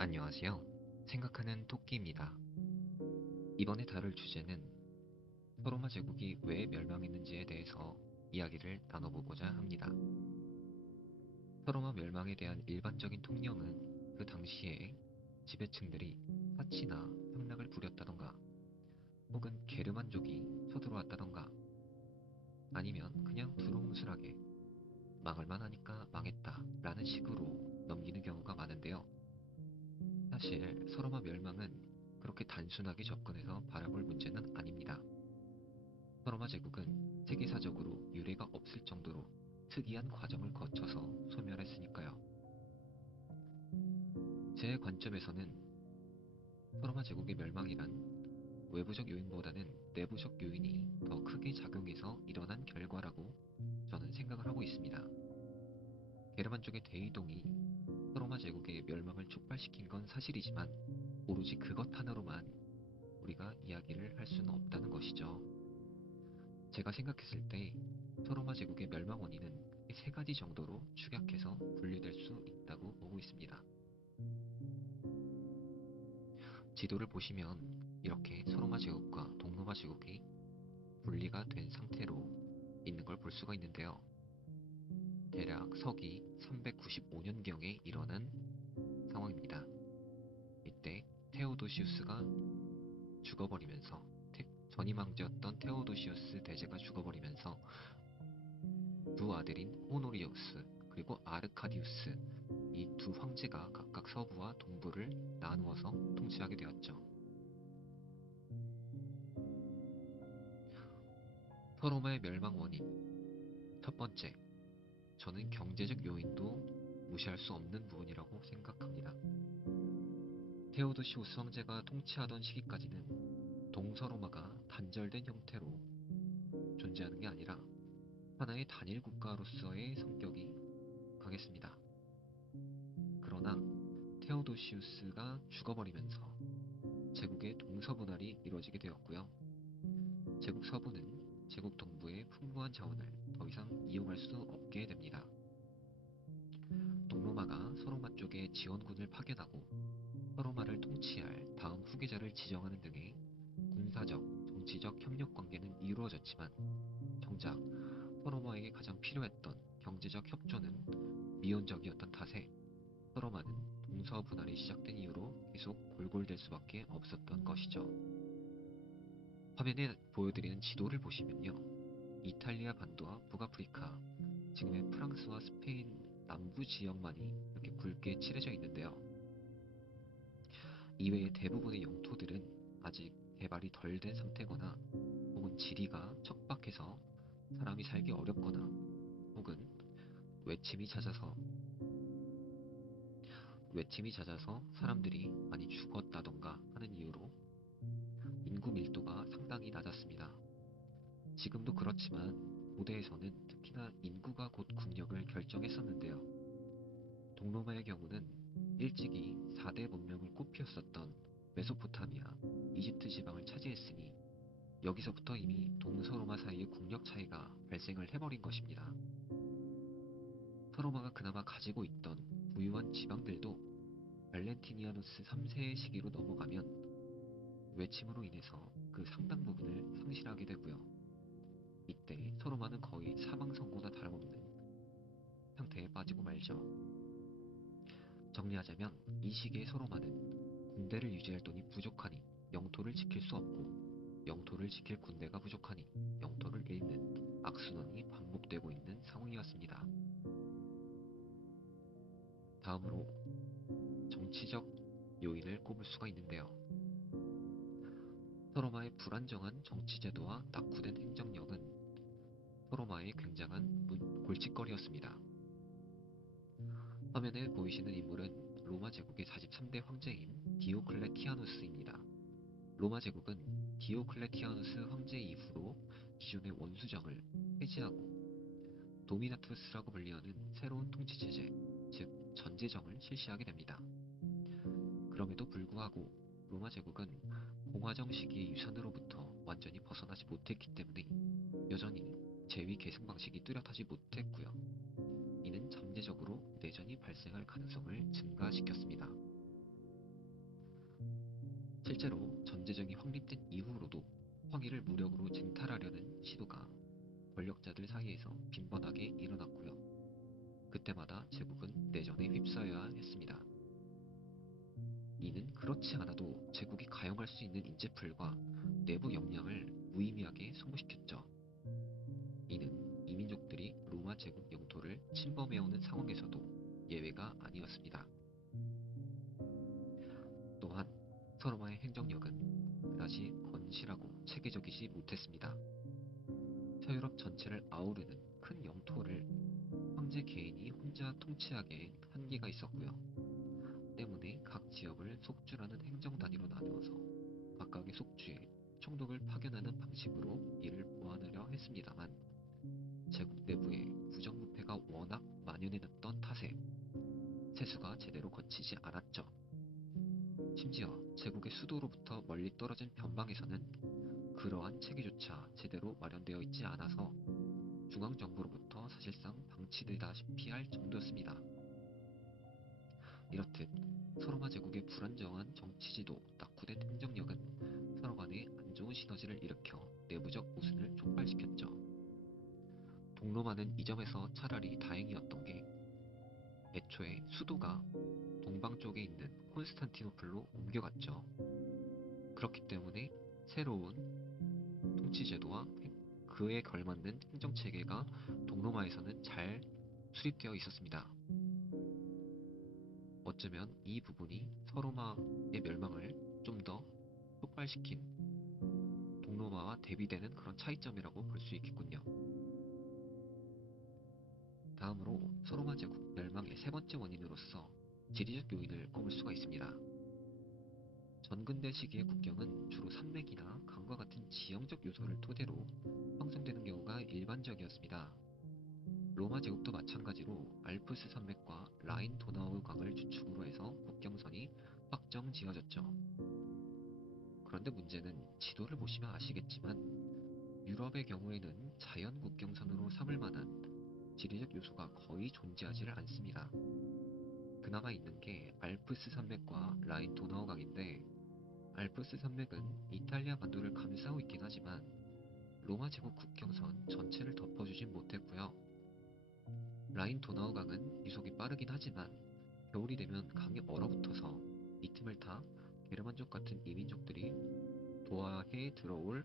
안녕하세요. 생각하는 토끼입니다. 이번에 다룰 주제는 서로마 제국이 왜 멸망했는지에 대해서 이야기를 나눠보고자 합니다. 서로마 멸망에 대한 일반적인 통념은 그 당시에 지배층들이 사치나 향락을 부렸다던가 혹은 게르만족이 서들어왔다던가 아니면 그냥 두루뭉술하게 망할만 하니까 망했다 라는 식으로 넘기는 경우가 많은데요. 사실 서로마 멸망은 그렇게 단순하게 접근해서 바라볼 문제는 아닙니다. 서로마 제국은 세계사적으로 유례가 없을 정도로 특이한 과정을 거쳐서 소멸했으니까요. 제 관점에서는 서로마 제국의 멸망이란 외부적 요인보다는 내부적 요인이 더 크게 작용해서 일어난 결과라고 저는 생각을 하고 있습니다. 게르만족의 대이동이 서로마 제국의 멸망을 촉발시킨 건 사실이지만 오로지 그것 하나로만 우리가 이야기를 할 수는 없다는 것이죠. 제가 생각했을 때 서로마 제국의 멸망 원인은 세 가지 정도로 축약해서 분류될 수 있다고 보고 있습니다. 지도를 보시면 이렇게 서로마 제국과 동로마 제국이 분리가 된 상태로 있는 걸 볼 수가 있는데요. 대략 서기 395년경에 일어난 상황입니다. 이때 테오도시우스가 죽어버리면서 전임 황제였던 테오도시우스 대제가 죽어버리면서 두 아들인 호노리우스 그리고 아르카디우스 이 두 황제가 각각 서부와 동부를 나누어서 통치하게 되었죠. 서로마의 멸망 원인 첫 번째, 저는 경제적 요인도 무시할 수 없는 부분이라고 생각합니다. 테오도시우스 황제가 통치하던 시기까지는 동서로마가 단절된 형태로 존재하는 게 아니라 하나의 단일 국가로서의 성격이 강했습니다. 그러나 테오도시우스가 죽어버리면서 제국의 동서분할이 이루어지게 되었고요. 제국 서부는 제국 동부의 풍부한 자원을 더 이상 이용할 수 없게 됩니다. 동로마가 서로마 쪽에 지원군을 파견하고 서로마를 통치할 다음 후계자를 지정하는 등의 군사적, 정치적 협력 관계는 이루어졌지만 정작 서로마에게 가장 필요했던 경제적 협조는 미온적이었던 탓에 서로마는 동서 분할이 시작된 이후로 계속 골골될 수밖에 없었던 것이죠. 화면에 보여드리는 지도를 보시면요. 이탈리아 반도와 북아프리카, 지금의 프랑스와 스페인 남부 지역만이 이렇게 붉게 칠해져 있는데요. 이외의 대부분의 영토들은 아직 개발이 덜 된 상태거나 혹은 지리가 척박해서 사람이 살기 어렵거나 혹은 외침이 잦아서 사람들이 많이 죽었다던가 하는 이유로 인구 밀도가 상당히 낮았습니다. 지금도 그렇지만 고대에서는 특히나 인구가 곧 국력을 결정했었는데요. 동로마의 경우는 일찍이 4대 문명을 꽃피웠었던 메소포타미아, 이집트 지방을 차지했으니 여기서부터 이미 동서로마 사이의 국력 차이가 발생을 해버린 것입니다. 서로마가 그나마 가지고 있던 부유한 지방들도 발렌티니아누스 3세의 시기로 넘어가면 외침으로 인해서 그 상당 부분을 상실하게 되고요. 이때 서로마는 거의 사망 선고나 다름없는 상태에 빠지고 말죠. 정리하자면 이 시기에 서로마는 군대를 유지할 돈이 부족하니 영토를 지킬 수 없고 영토를 지킬 군대가 부족하니 영토를 잃는 악순환이 반복되고 있는 상황이었습니다. 다음으로 정치적 요인을 꼽을 수가 있는데요. 서로마의 불안정한 정치제도와 낙후된 행정력은 서로마의 굉장한 골칫거리였습니다. 화면에 보이시는 인물은 로마 제국의 43대 황제인 디오클레티아누스입니다. 로마 제국은 디오클레티아누스 황제 이후로 기존의 원수정을 폐지하고 도미나투스라고 불리는 새로운 통치체제, 즉 전제정을 실시하게 됩니다. 그럼에도 불구하고 로마 제국은 공화정 시기의 유산으로부터 완전히 벗어나지 못했기 때문에 여전히 제위 계승 방식이 뚜렷하지 못했고요. 이는 잠재적으로 내전이 발생할 가능성을 증가시켰습니다. 실제로 전제정이 확립된 이후로도 황해를 무력으로 쟁탈하려는 시도가 권력자들 사이에서 빈번하게 일어났고요. 그때마다 제국은 내전에 휩싸여야 했습니다. 이는 그렇지 않아도 제국이 가용할 수 있는 인재풀과 내부 역량을 무의미하게 소모시켰죠. 이는 이민족들이 로마 제국 영토를 침범해오는 상황에서도 예외가 아니었습니다. 또한 서로마의 행정력은 그다지 건실하고 체계적이지 못했습니다. 서유럽 전체를 아우르는 큰 영토를 황제 개인이 혼자 통치하기엔 한계가 있었고요. 때문에 각 지역을 속주라는 행정 단위로 나누어서 각각의 속주에 총독을 파견하는 방식으로 이를 보완하려 했습니다만 제국 내부에 부정부패가 워낙 만연해졌던 탓에 세수가 제대로 거치지 않았죠. 심지어 제국의 수도로부터 멀리 떨어진 변방에서는 그러한 체계조차 제대로 마련되어 있지 않아서 중앙정부로부터 사실상 방치되다시피 할 정도였습니다. 이렇듯 서로마 제국의 불안정한 정치지도 낙후된 행정력은 서로 간에 안 좋은 시너지를 일으켜 내부적 모순을 촉발시켰죠. 동로마는 이 점에서 차라리 다행이었던 게 애초에 수도가 동방 쪽에 있는 콘스탄티노플로 옮겨갔죠. 그렇기 때문에 새로운 통치제도와 그에 걸맞는 행정체계가 동로마에서는 잘 수립되어 있었습니다. 어쩌면 이 부분이 서로마의 멸망을 좀 더 촉발시킨 동로마와 대비되는 그런 차이점이라고 볼 수 있겠군요. 다음으로 서로마 제국 멸망의 세 번째 원인으로서 지리적 요인을 꼽을 수가 있습니다. 전근대 시기의 국경은 주로 산맥이나 강과 같은 지형적 요소를 토대로 형성되는 경우가 일반적이었습니다. 로마 제국도 마찬가지로 알프스 산맥과 라인 도나우 강을 주축으로 해서 국경선이 확정 지어졌죠. 그런데 문제는 지도를 보시면 아시겠지만 유럽의 경우에는 자연 국경선으로 삼을 만한 지리적 요소가 거의 존재하지를 않습니다. 그나마 있는 게 알프스 산맥과 라인 도나우 강인데 알프스 산맥은 이탈리아 반도를 감싸고 있긴 하지만 로마 제국 국경선 전체를 덮어주진 못했고요. 라인 도나우 강은 이속이 빠르긴 하지만 겨울이 되면 강이 얼어붙어서 이 틈을 타 게르만족 같은 이민족들이 도하해에 들어올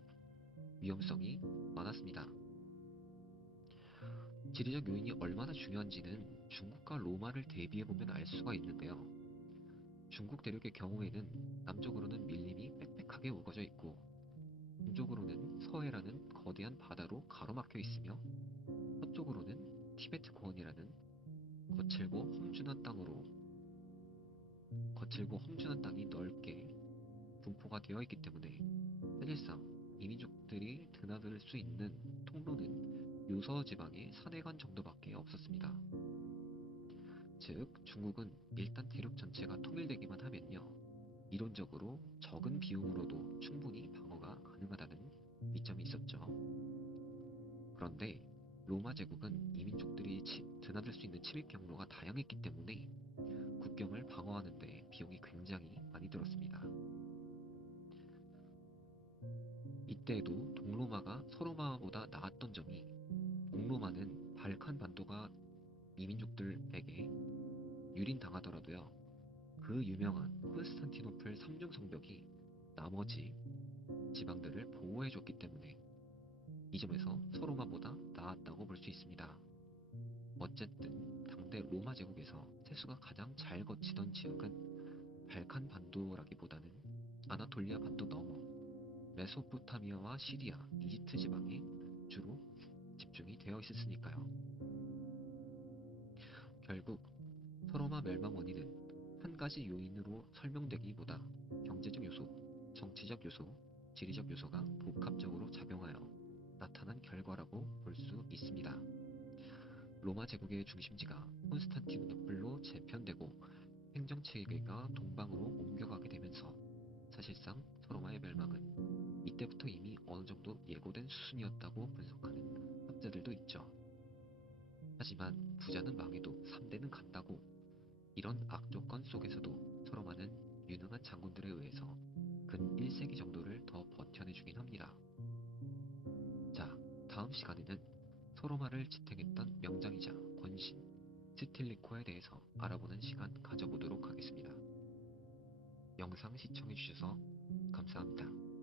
위험성이 많았습니다. 지리적 요인이 얼마나 중요한지는 중국과 로마를 대비해보면 알 수가 있는데요. 중국 대륙의 경우에는 남쪽으로는 밀림이 빽빽하게 우거져 있고 동쪽으로는 서해라는 거대한 바다로 가로막혀 있으며 서쪽으로는 티베트 고원이라는 거칠고 험준한 땅이 넓게 분포가 되어 있기 때문에 사실상 이민족들이 드나들 수 있는 통로는 요서 지방의 산해관 정도밖에 없었습니다. 즉, 중국은 일단 대륙 전체가 통일되기만 하면요, 이론적으로 적은 비용으로도 충분히 방어가 가능하다는 이점이 있었죠. 그런데 로마 제국은 이민족들이 드나들 수 있는 침입 경로가 다양했기 때문에 국경을 방어하는 데 비용이 굉장히 많이 들었습니다. 이때에도 동로마가 서로마보다 나았던 점이 동로마는 발칸 반도가 이민족들에게 유린당하더라도요. 그 유명한 콘스탄티노플 3중 성벽이 나머지 지방들을 보호해줬기 때문에 이 점에서 서로마보다 나았다고 볼 수 있습니다. 어쨌든 당대 로마 제국에서 세수가 가장 잘 거치던 지역은 발칸 반도라기보다는 아나톨리아 반도 너머 메소포타미아와 시리아, 이집트 지방에 주로 집중이 되어 있었으니까요. 결국 서로마 멸망 원인은 한 가지 요인으로 설명되기보다 경제적 요소, 정치적 요소, 지리적 요소가 복합적으로 작용하여 나타난 결과라고 볼 수 있습니다. 로마 제국의 중심지가 콘스탄티노플로 재편되고 행정체계가 동방으로 옮겨가게 되면서 사실상 서로마의 멸망은 이때부터 이미 어느 정도 예고된 수순이었다고 분석하는 학자들도 있죠. 하지만 부자는 망해도 3대는 간다고 이런 악조건 속에서도 서로마는 유능한 장군들에 의해서 1세기 정도를 더 버텨내주긴 합니다. 자, 다음 시간에는 서로말을 지탱했던 명장이자 권신, 스틸리코에 대해서 알아보는 시간 가져보도록 하겠습니다. 영상 시청해주셔서 감사합니다.